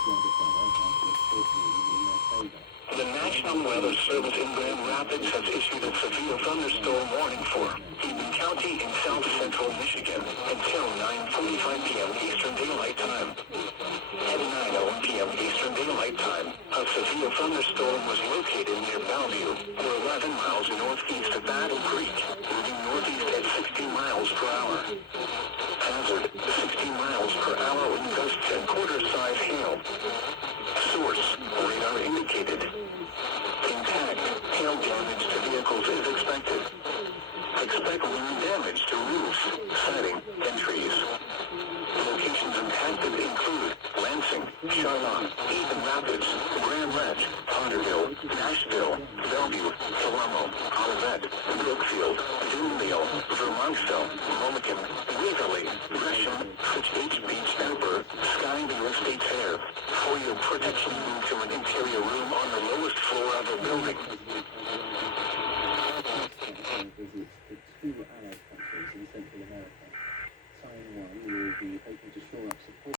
The National Weather Service in Grand Rapids has issued a severe thunderstorm warning for Eden County in south central Michigan until 9:45 p.m. Eastern Daylight Time. At 9:01 p.m. Eastern Daylight Time, a severe thunderstorm was located near Bellevue, or 11 miles northeast of Battle Creek, moving northeast at 60 miles per hour. Hazard, 60 miles per hour with gusts and quarter-size hail. Source, radar indicated. Intact, hail damage to vehicles is expected. Expect wind damage to roofs, siding, and trees. Locations impacted include Lansing, Charlotte, Eden Rapids, Grand Ledge, Potterville, Nashville, Bellevue, Palermo, Olivet, Brookfield, Dillonville, Vermontville, Mulligan, Waverly, Gresham, Fitch Beach, Upper, Skyview Estate Fair. For your protection, move to an interior room on the lowest floor of a building.